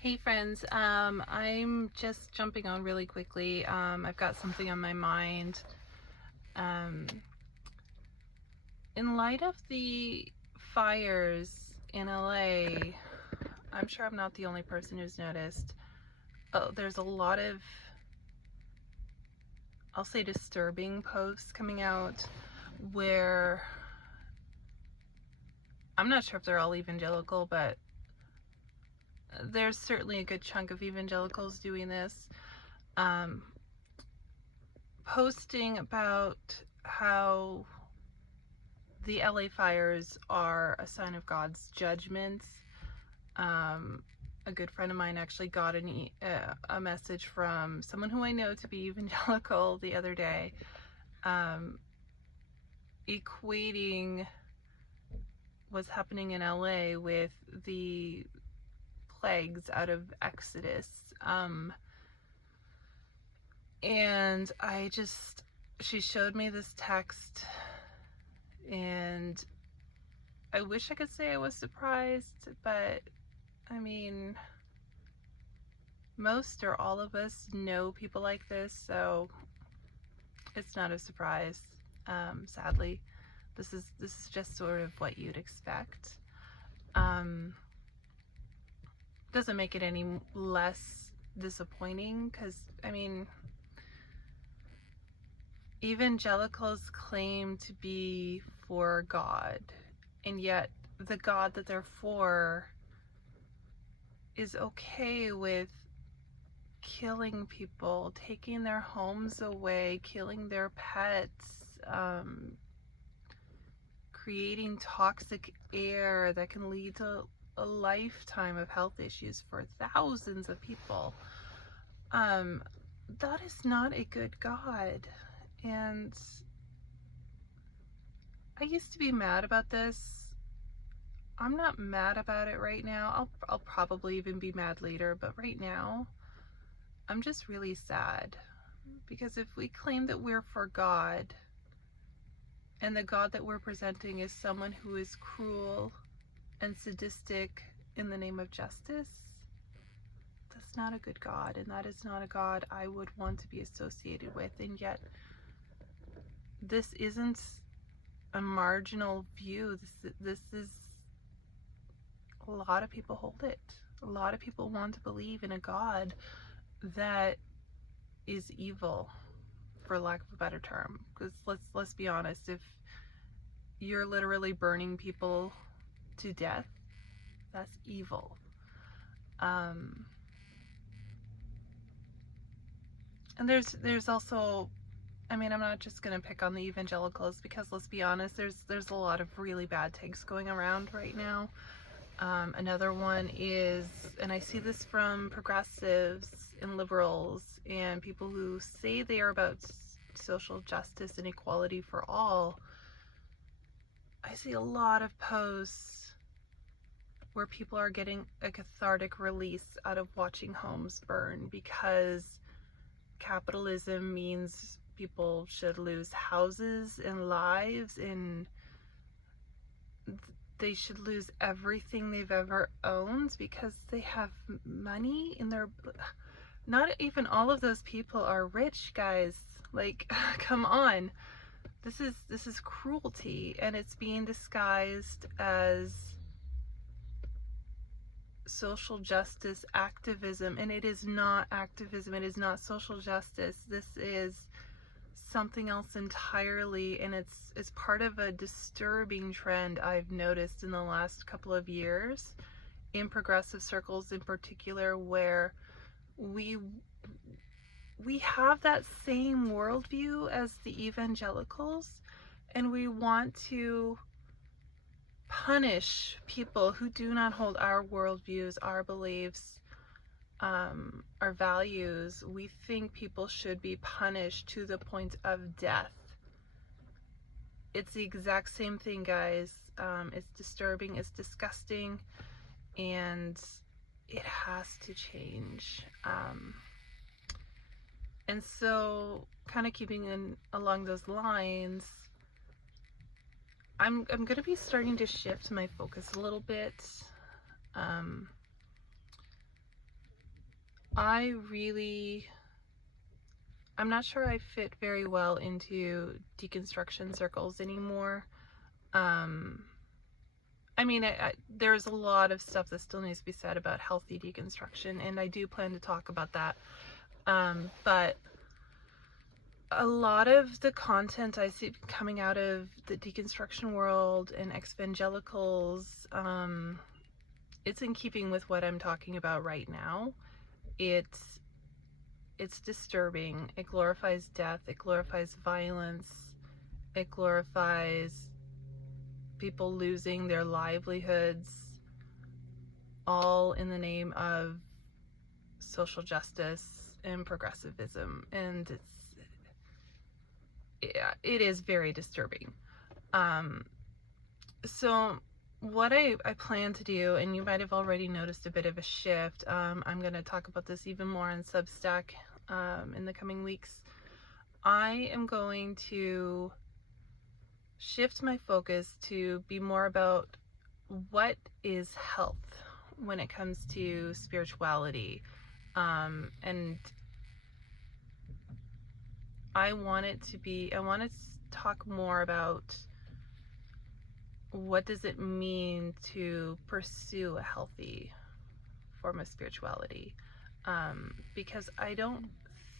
Hey friends, I'm just jumping on really quickly. I've got something on my mind. Um, in light of the fires in LA, I'm sure I'm not the only person who's noticed. There's a lot of, I'll say, disturbing posts coming out where I'm not sure if they're all evangelical, but there's certainly a good chunk of evangelicals doing this. Posting about how the LA fires are a sign of God's judgments. A good friend of mine actually got a message from someone who I know to be evangelical the other day, equating what's happening in LA with the plagues out of Exodus. And she showed me this text, and I wish I could say I was surprised, but I mean, most or all of us know people like this, so it's not a surprise. Sadly, this is just sort of what you'd expect. Doesn't make it any less disappointing, because I mean, evangelicals claim to be for God, and yet the God that they're for is okay with killing people, taking their homes away, killing their pets, creating toxic air that can lead to a lifetime of health issues for thousands of people. That is not a good God. And I used to be mad about this. I'm not mad about it right now. I'll probably even be mad later, but right now I'm just really sad, because if we claim that we're for God, and the God that we're presenting is someone who is cruel and sadistic in the name of justice, that's not a good God, and that is not a God I would want to be associated with. And yet this isn't a marginal view. This is, a lot of people hold it. A lot of people want to believe in a God that is evil, for lack of a better term. Because let's be honest, if you're literally burning people to death, that's evil. And there's also, I mean, I'm not just gonna pick on the evangelicals, because let's be honest, there's a lot of really bad takes going around right now. Another one is, and I see this from progressives and liberals and people who say they are about social justice and equality for all. I see a lot of posts where people are getting a cathartic release out of watching homes burn, because capitalism means people should lose houses and lives, and they should lose everything they've ever owned because they have money in their... Not even all of those people are rich, guys. Like, come on. This is cruelty, and it's being disguised as social justice activism, and it is not activism. It is not social justice. This is something else entirely, and it's part of a disturbing trend I've noticed in the last couple of years in progressive circles in particular, where we have that same worldview as the evangelicals, and we want to punish people who do not hold our worldviews, our beliefs, our values. We think people should be punished to the point of death. It's the exact same thing, guys. It's disturbing, it's disgusting, and it has to change. And so, kind of keeping along those lines, I'm going to be starting to shift my focus a little bit. I'm not sure I fit very well into deconstruction circles anymore. I mean, there's a lot of stuff that still needs to be said about healthy deconstruction, and I do plan to talk about that. But a lot of the content I see coming out of the deconstruction world and evangelicals, it's in keeping with what I'm talking about right now. It's disturbing. It glorifies death. It glorifies violence. It glorifies people losing their livelihoods, all in the name of social justice and progressivism. And it is very disturbing. So what I plan to do, and you might have already noticed a bit of a shift, I'm going to talk about this even more on Substack in the coming weeks. I am going to shift my focus to be more about what is health when it comes to spirituality. And I want to talk more about what does it mean to pursue a healthy form of spirituality, because I don't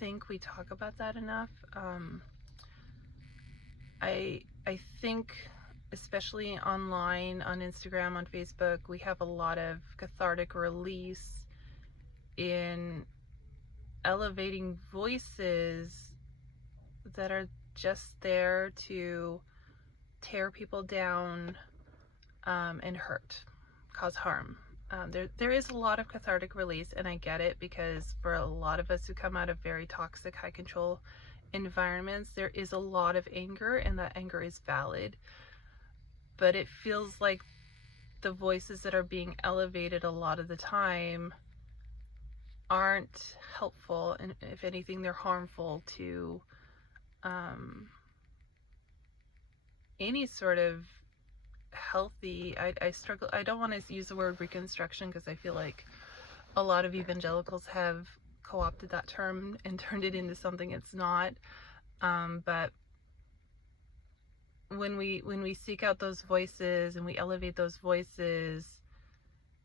think we talk about that enough. I think, especially online, on Instagram, on Facebook, we have a lot of cathartic release in elevating voices that are just there to tear people down and hurt, cause harm. There is a lot of cathartic release, and I get it, because for a lot of us who come out of very toxic, high control environments, there is a lot of anger, and that anger is valid. But it feels like the voices that are being elevated a lot of the time aren't helpful, and if anything, they're harmful to any sort of healthy. I don't want to use the word reconstruction, because I feel like a lot of evangelicals have co-opted that term and turned it into something it's not. But when we seek out those voices and we elevate those voices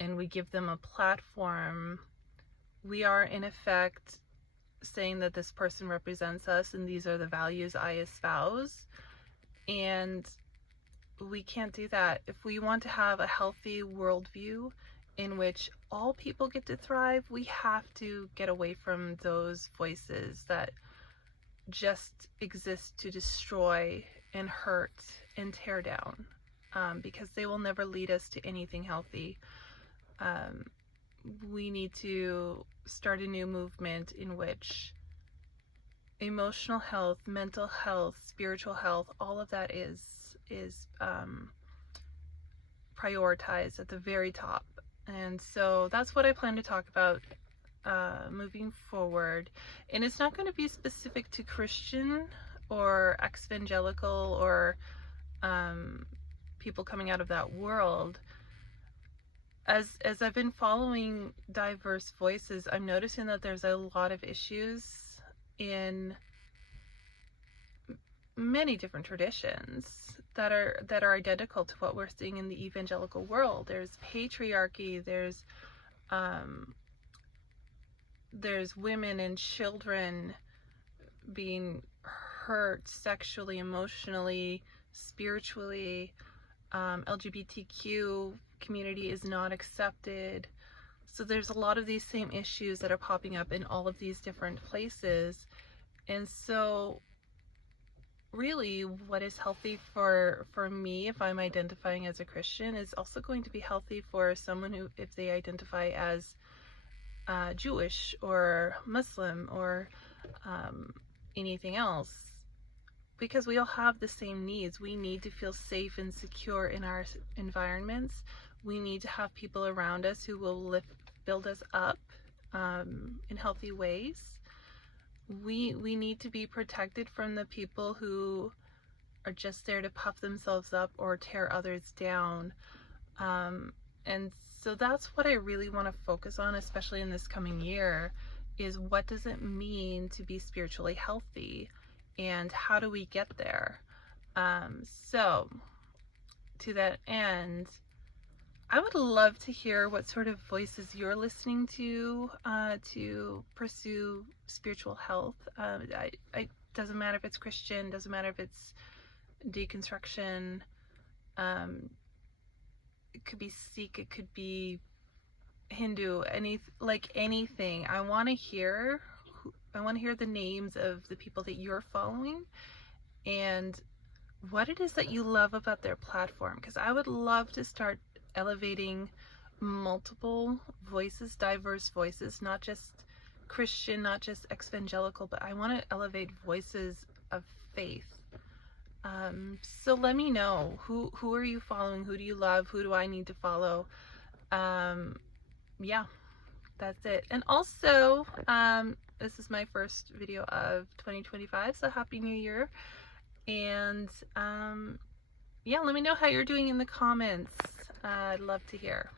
and we give them a platform, we are in effect saying that this person represents us and these are the values I espouse. And we can't do that. If we want to have a healthy worldview in which all people get to thrive, we have to get away from those voices that just exist to destroy and hurt and tear down, because they will never lead us to anything healthy. We need to start a new movement in which emotional health, mental health, spiritual health, all of that is prioritized at the very top. And so that's what I plan to talk about moving forward. And it's not going to be specific to Christian or evangelical or people coming out of that world. As I've been following diverse voices, I'm noticing that there's a lot of issues in many different traditions that are identical to what we're seeing in the evangelical world. There's patriarchy, there's women and children being hurt sexually, emotionally, spiritually. LGBTQ community is not accepted. So there's a lot of these same issues that are popping up in all of these different places. And so really what is healthy for me, if I'm identifying as a Christian, is also going to be healthy for someone who, if they identify as Jewish or Muslim or anything else, because we all have the same needs. We need to feel safe and secure in our environments. We need to have people around us who will build us up in healthy ways. We need to be protected from the people who are just there to puff themselves up or tear others down. And So that's what I really want to focus on, especially in this coming year, is what does it mean to be spiritually healthy, and how do we get there? So to that end, I would love to hear what sort of voices you're listening to pursue spiritual health. I doesn't matter if it's Christian, doesn't matter if it's deconstruction, it could be Sikh, it could be Hindu, anything. I want to hear the names of the people that you're following and what it is that you love about their platform, because I would love to start elevating multiple voices, diverse voices, not just Christian, not just evangelical, but I want to elevate voices of faith. So let me know, who are you following? Who do you love? Who do I need to follow? Yeah, that's it. And also, this is my first video of 2025, so Happy New Year. And yeah, let me know how you're doing in the comments. I'd love to hear.